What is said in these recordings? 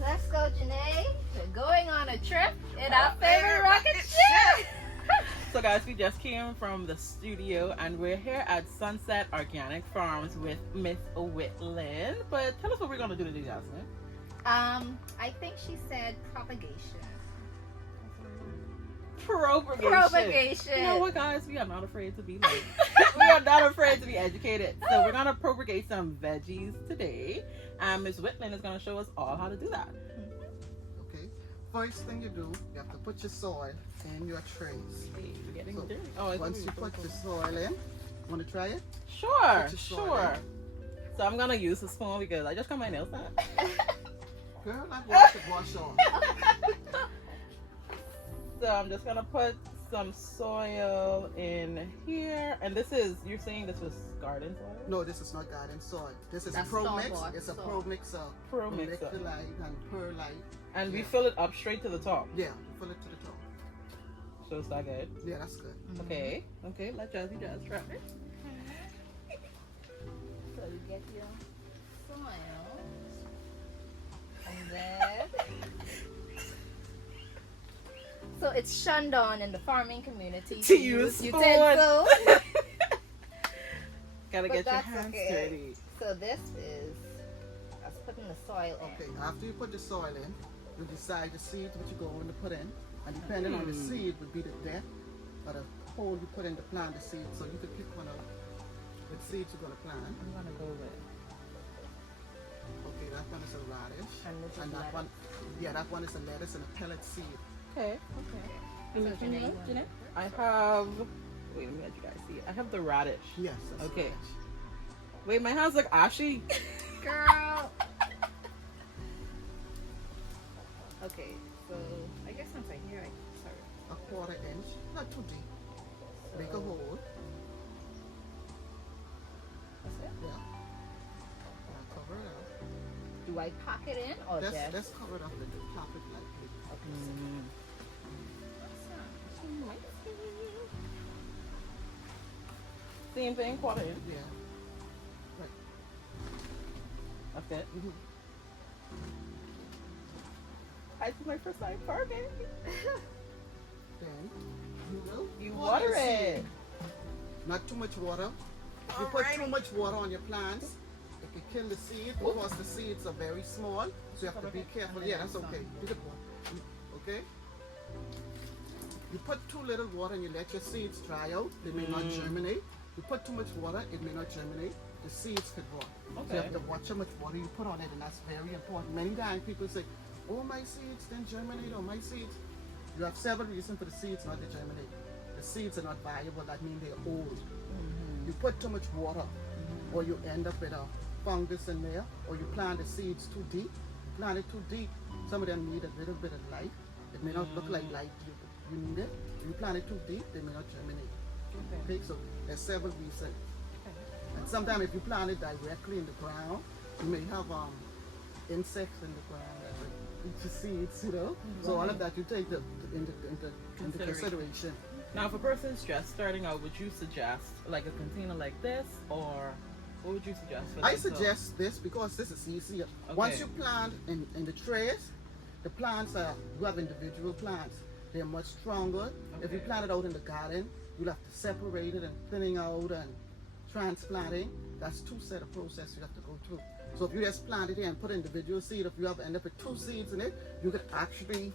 Let's go, Janae. We're going on a trip in our favorite rocket ship. So guys, we just came from the studio and we're here at Sunset Organic Farms with Miss Whitlyn. But tell us what we're gonna do today, Jasmine. I think she said propagation. Propagation. You know what, guys? We are not afraid to be late. We are not afraid to be educated. So we're gonna propagate some veggies today, and Miss Whitlyn is gonna show us all how to do that. Okay. First thing you do, you have to put your soil in your trays. Hey, we're getting So, dirty. Oh, once you put the soil in, want to try it? Sure, Put your soil sure. in. So I'm gonna use the spoon because I just got my nails done. Girl, that wash off. So I'm just gonna put some soil in here, and this is, you're saying this was garden soil? No, this is not garden soil. This is That's pro mix. store-bought It's a soil. pro mixer. Pro mixer. Electrolyte and perlite. And we Yeah. fill it up straight to the top. Yeah, fill it to the top. So is that good? Yeah, that's good. Okay, okay, let Jazzy Jazz try it. So you get your soil, and then so it's shunned on in the farming community To use spoon. utensils. Gotta But get your that's hands okay. dirty. So this is us putting the soil in. Okay, after you put the soil in, you decide the seeds what you're going to put in. And depending on the seed would be the depth or the hole you put in to plant the seed. So you could pick one out what seeds you're going to plant. I'm gonna go with. Okay, that one is a radish. And this is And that lettuce. one, yeah, that one is a lettuce and a pellet seed. Okay, okay. So Janae, you want Janae? I have, wait, let me let you guys see it. I have the radish. Yes, that's Okay. radish. Wait, my hands look ashy. girl. Okay, so I guess since I'm here, sorry. A quarter-inch, not too deep. Make a So- hole. That's it? Yeah. Now cover it up. Do I pack it in or just? Let's cover it up and top it lightly. Mm. Same thing, quarter inch. Yeah. Right. That's it. Mhm. I do my first time farming. Then you will You water the it. seed. Not too much water. If you put too Alrighty. much water on your plants, it can kill the seed because the seeds are very small. So you have to be careful. Yeah, that's okay. You can okay? You put too little water and you let your seeds dry out, they may not germinate. You put too much water, it may not germinate. The seeds could rot. So you Okay. have to watch how much water you put on it, and that's very important. Many times people say, oh, my seeds didn't germinate, or my seeds. You have several reasons for the seeds not to germinate. The seeds are not viable, that means they're old. You put too much water, or you end up with a fungus in there, or you plant the seeds too deep. Plant it too deep, some of them need a little bit of light. It may not look like light you need it. If you plant it too deep, they may not germinate. Okay, so there's several reasons. And sometimes if you plant it directly in the ground, you may have insects in the ground that will eat your seeds, you know. So all of that you take into consideration. Now, if a person's just starting out, would you suggest like a container like this, or what would you suggest for I them? So- suggest this because this is easier. Once you plant in the trays, the plants you have individual plants. They're much stronger. If you Okay. plant it out in the garden, you'll have to separate it and thinning out and transplanting. That's two set of process you have to go through. So if you just plant it here and put individual seed, if you have end up with two seeds in it, you could actually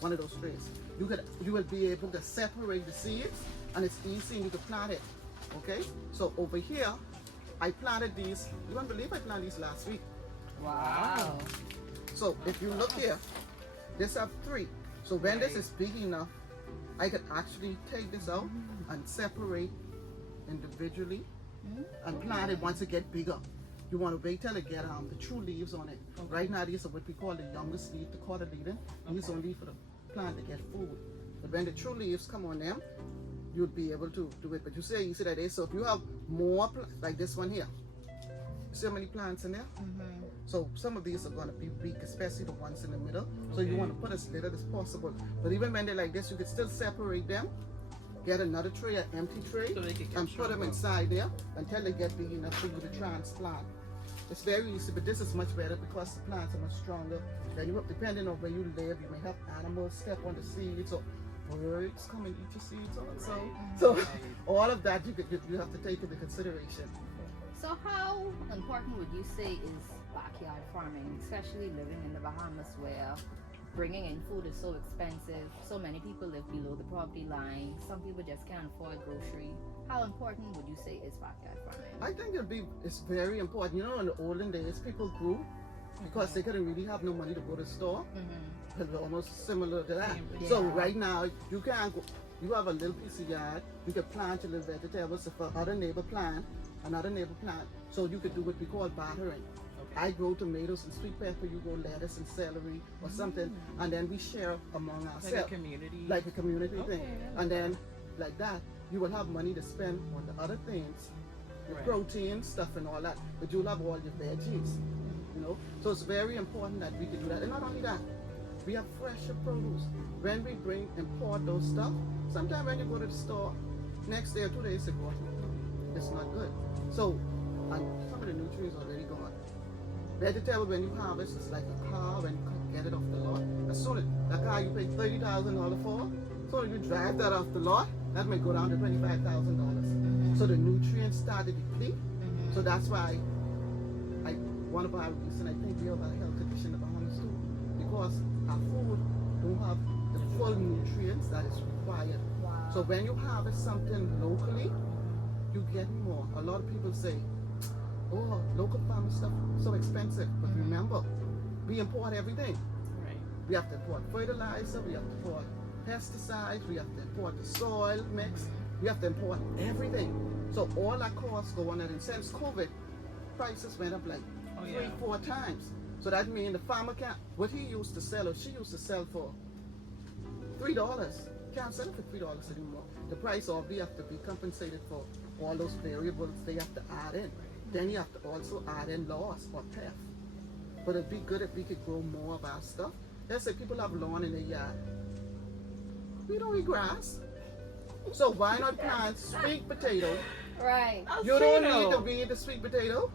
one of those trays. You will be able to separate the seeds, and it's easy and you can plant it. Okay? So over here, I planted these. You won't believe I planted these last week. Wow. So if you look here, this have 3. So when this is big enough, I could actually take this out and separate individually and plant it once it get bigger. You want to wait till it get the true leaves on it. Right now these are what we call the youngest leaf, the quarter leaf. These only for the plant to get food. But when the true leaves come on them, you'll be able to do it. But you see that there. So if you have more like this one here, see how many plants in there? So some of these are going to be weak, especially the ones in the middle. So you want to put as little as possible. But even when they're like this, you can still separate them. Get another tray, an empty tray, So they can get and put them stronger. inside there until they get big enough for you to transplant. It's very easy, but this is much better because the plants are much stronger. Then you have, depending on where you live, you may have animals step on the seeds or birds come and eat your seeds also. So all of that you have to take into consideration. So how important would you say is backyard farming, especially living in the Bahamas where bringing in food is so expensive? So many people live below the poverty line. Some people just can't afford grocery. How important would you say is backyard farming? I think it's very important. You know, in the olden days, people grew because they couldn't really have no money to go to the store. It's almost similar to that. Yeah. So right now, you can't go. You have a little piece of yard. You can plant your little vegetables. If another neighbor plant, so you could do what we call bartering. I grow tomatoes and sweet pepper, you grow lettuce and celery or something, and then we share among ourselves. Like a community? Like a community thing. Yeah. And then, like that, you will have money to spend on the other things, your Right. protein, stuff and all that, but you'll have all your veggies, you know? So it's very important that we can do that. And not only that, we have fresher produce. When we import those stuff, sometimes when you go to the store, next day or 2 days ago, it's not good. So, and some of the nutrients are already gone. Vegetable, when you harvest, it's like a car when you get it off the lot. As soon as that car you pay $30,000 for, so if you drive that off the lot, that may go down to $25,000. So the nutrients start to deplete. So that's why one of our reasons, I think we have a health condition in the Bahamas too, because our food don't have the full nutrients that is required. Wow. So when you harvest something locally, you get more. A lot of people say, oh, local farm stuff so expensive. But remember, we import everything. Right. We have to import fertilizer, we have to import pesticides, we have to import the soil mix, we have to import everything. So all our costs go on, and since COVID, prices went up like 3-4 times. So that means the farmer can't, what he used to sell or she used to sell for $3, can't sell it for $3 anymore. The price of we have to be compensated for all those variables they have to add in. Then you have to also add in loss or theft. But it'd be good if we could grow more of our stuff. Let's say people have lawn in their yard. We don't eat grass. So why not plant sweet potato? Right. You don't need to weed the sweet potato.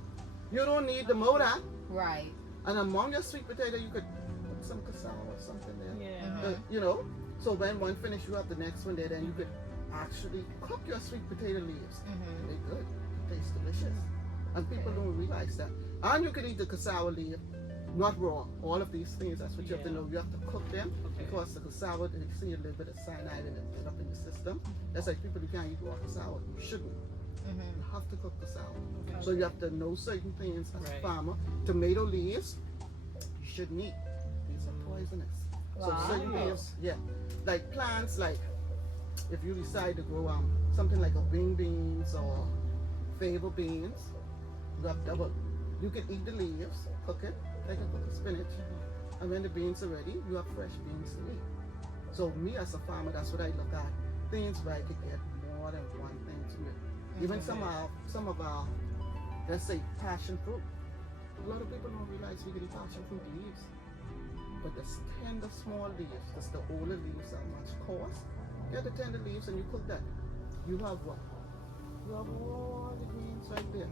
You don't need the mow that. Right. And among your sweet potato, you could put some cassava or something there. Yeah. You know, so when one finish, you have the next one there. Then you could actually cook your sweet potato leaves. They're good. It tastes delicious. And people don't realize that. And you can eat the cassava leaf, not raw. All of these things, that's what you have to know. You have to cook them because the cassava, they see a little bit of cyanide in it up in the system. That's like people who can't eat raw cassava. You shouldn't. You have to cook cassava. So you have to know certain things as a farmer. Tomato leaves, you shouldn't eat. These are poisonous. So certain things, like plants, like if you decide to grow something like a wing beans or fava beans, you have double. You can eat the leaves, cook it, like a cook of spinach, and when the beans are ready, you have fresh beans to eat. So me as a farmer, that's what I look at. Things where I could get more than one thing to it. Even some of our, let's say, passion fruit. A lot of people don't realize we can eat passion fruit leaves. But the tender small leaves, because the older leaves are much coarse. Get the tender leaves and you cook that. You have what? You have all the greens right there.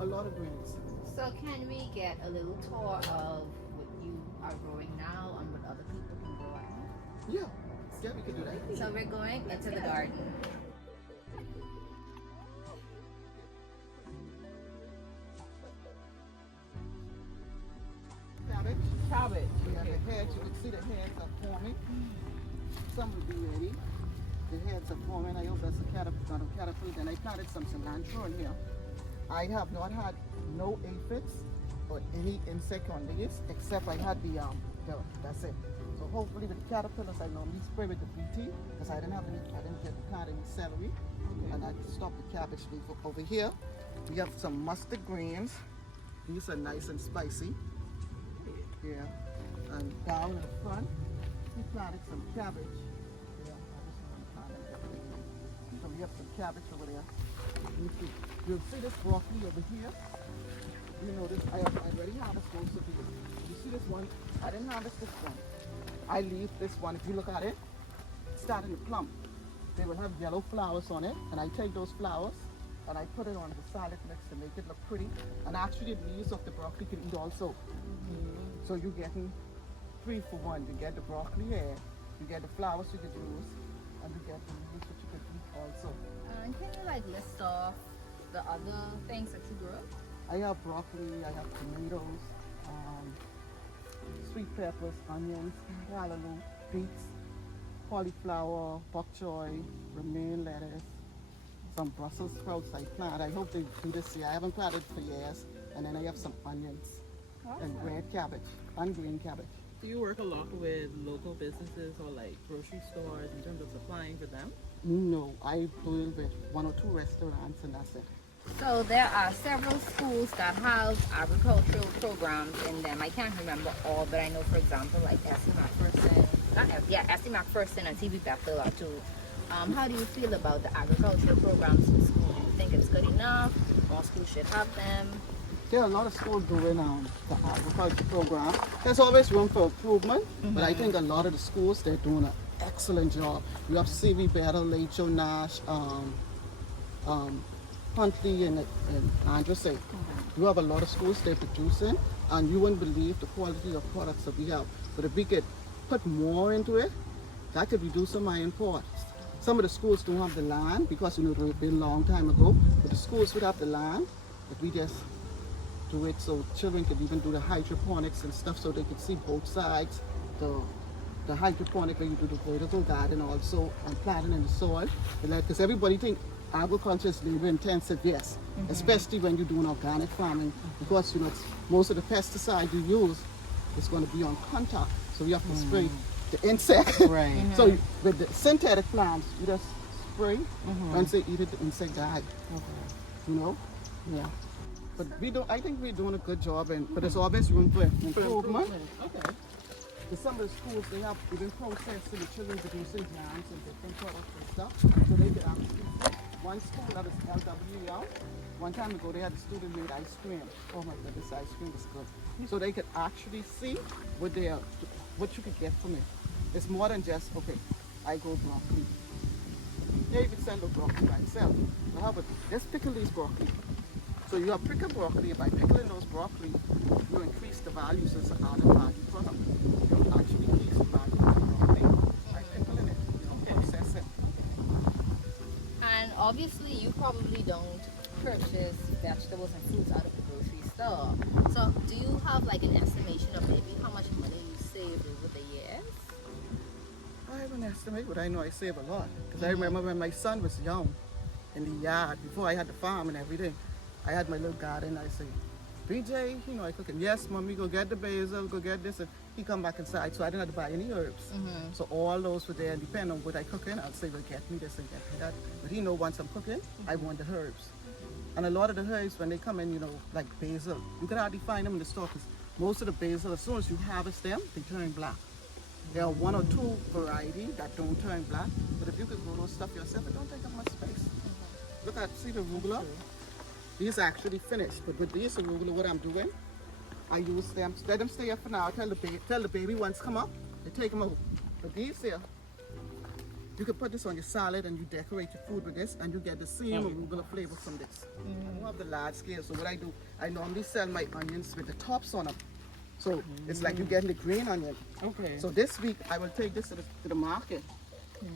A lot of greens. So can we get a little tour of what you are growing now and what other people can grow at home? Yeah, we can do that. So we're going into the garden. Cabbage. Yeah, the heads, you can see the heads are forming. Some will be ready. The heads are forming. I hope that's a caterpillar. Then I planted some cilantro in here. I have not had no aphids or any insect on these, except I had that's it. So hopefully with the caterpillars, I normally spray with the BT because I didn't get to plant any celery, and I stopped the cabbage leaf over here. We have some mustard greens. These are nice and spicy. Yeah, and down in the front, we planted some cabbage. Yeah, so we have some cabbage over there. You'll see this broccoli over here. You notice I already harvested most of these. You see this one? I didn't harvest this one. I leave this one. If you look at it, it's starting to plump. They will have yellow flowers on it, and I take those flowers and I put it on the salad mix to make it look pretty. And actually the leaves of the broccoli can eat also. So you're getting 3 for 1. You get the broccoli here, you get the flowers you could use, and you get the leaves that you could eat also. And can you like list off the other things that you grow? I have broccoli, I have tomatoes, sweet peppers, onions, cantaloupe, beets, cauliflower, bok choy, romaine lettuce, some Brussels sprouts I plant. I hope they do this year. I haven't planted for years. And then I have some onions and red cabbage and green cabbage. Do you work a lot with local businesses or like grocery stores in terms of supplying for them? No, I deal with 1 or 2 restaurants and that's it. So there are several schools that have agricultural programs in them. I can't remember all, but I know, for example, like SC McPherson and TB Bethel are too. How do you feel about the agricultural programs in school? Do you think it's good enough? More schools should have them? There are a lot of schools doing the agriculture program. There's always room for improvement, but I think a lot of the schools, they're doing an excellent job. You have CV Battle, H.O. Nash, Huntley, and Andresse. You have a lot of schools they're producing, and you wouldn't believe the quality of products that we have. But if we could put more into it, that could reduce some of my imports. Some of the schools don't have the land because they were built a long time ago, but the schools would have the land if we just do it so children could even do the hydroponics and stuff so they could see both sides. The hydroponic where you do the vertical garden also and planting in the soil. Because everybody think agriculture is labor intensive, yes, especially when you're doing organic farming because most of the pesticides you use is going to be on contact, so you have to spray the insect. Right. So with the synthetic plants, you just spray. Once they eat it, the insect die. Yeah. But I think we're doing a good job, but there's always room for improvement. Okay. Because some of the schools, they have even processing the children producing jams and different products and stuff, so they could actually see. One school, that was LWL, one time ago they had a student made ice cream. Oh my goodness, ice cream was good. So they could actually see what you could get from it. It's more than just, okay, I grow broccoli. Yeah, you could sell the broccoli by itself. But how about, let's pickle these broccoli. So you have pickled broccoli. By pickling those broccoli, you increase the values as an added value product. You actually increase the value of the broccoli by pickling it, process it. And obviously you probably don't purchase vegetables and fruits out of the grocery store. So do you have like an estimation of maybe how much money you saved over the years? I have an estimate, but I know I save a lot. Because I remember when my son was young, in the yard, before I had the farm and everything, I had my little garden. I say, BJ, I cooking. Yes, mommy, go get the basil, go get this. And he come back inside, so I didn't have to buy any herbs. So all those were there, and depending on what I cooking, I'll say, well, get me this and get me that. But he know once I'm cooking, I want the herbs. And a lot of the herbs, when they come in, like basil, you can hardly find them in the store because most of the basil, as soon as you harvest them, they turn black. There are 1 or 2 varieties that don't turn black, but if you could grow those stuff yourself, it don't take up much space. Look at, see the arugula? These are actually finished, but with these arugula, what I'm doing, I use them, let them stay here for now, tell the baby once come up, they take them out. But these here, you can put this on your salad and you decorate your food with this and you get the same arugula flavor from this. I don't have the large scale, so what I do, I normally sell my onions with the tops on them. So it's like you're getting the green onion. Okay. So this week, I will take this to the market.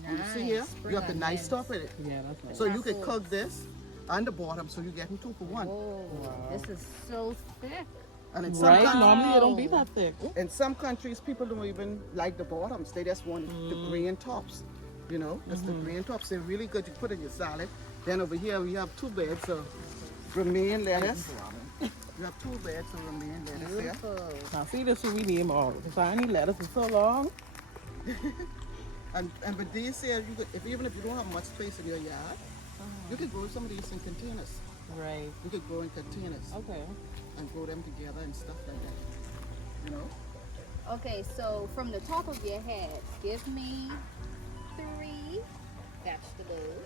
And you see here, you have the nice top with it. Yeah, that's nice. So you could cook this on the bottom, so you're getting 2 for 1. Oh, this is so thick. And in some Right? countries, Normally it don't be that thick. in some countries, people don't even like the bottoms. They just want the green tops. That's the green tops. They're really good. You put in your salad. Then over here, we have 2 beds of romaine lettuce. You have 2 beds of romaine lettuce here. Beautiful. Now see, this is what we need more. Because I need lettuce for so long. And with these here, even if you don't have much space in your yard, you can grow some of these in containers. Right. You could grow in containers Okay. and grow them together and stuff like that. Okay, so from the top of your head, give me 3 vegetables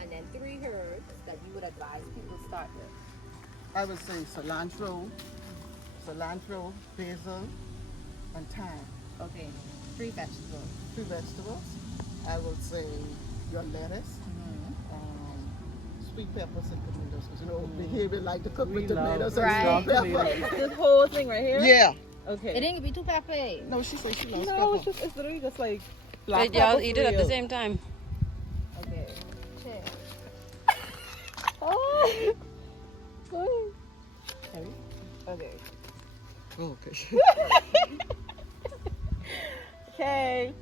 and then 3 herbs that you would advise people start with. I would say cilantro, basil, and thyme. Okay, 3 vegetables. 3 vegetables. I would say your lettuce, sweet peppers and tomatoes. 'Cause, you know, they hear it like to cook We with love- tomatoes we and love sweet pepper. This whole thing right here? Yeah. Okay. It ain't gonna be too peppy. No, she said she loves No, pepper. it's literally just like black But y'all pepper eat for it at the real. same time. Okay. Cheers. Oh. Go ahead. Okay. Oh, okay. Okay.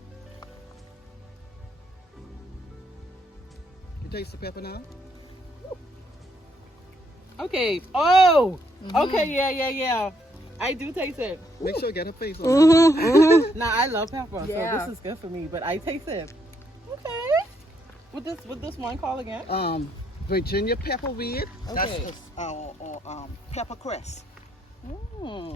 You taste the pepper now? Okay. Oh. Okay. Yeah. I do taste it. Make sure you get her face on. Nah, I love pepper, Yeah. so this is good for me. But I taste it. Okay. What this one called again? Virginia pepperweed. That's Okay. just our pepper cress. Mm.